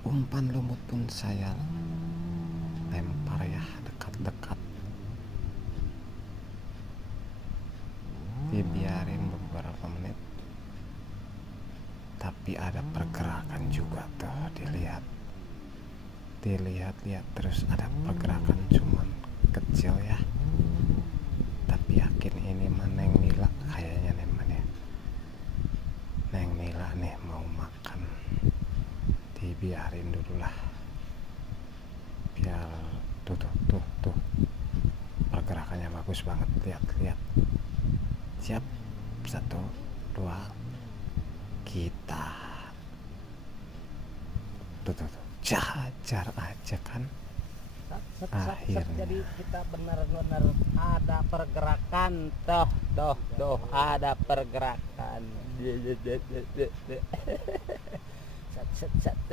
Umpan lumut pun saya lempar ya, dekat-dekat, dibiarin beberapa menit, tapi ada pergerakan juga tuh. Dilihat terus ada pergerakan, cuman kecil ya, tapi yakin ini mah Neng Nila kayaknya nih, Neng Nila nih mau makan. Dibiarin dulu lah, biar tuh pergerakannya bagus banget. Lihat siap, 1, 2, kita tuh jajar aja kan. Akhirnya jadi kita benar-benar ada pergerakan, toh ada pergerakan.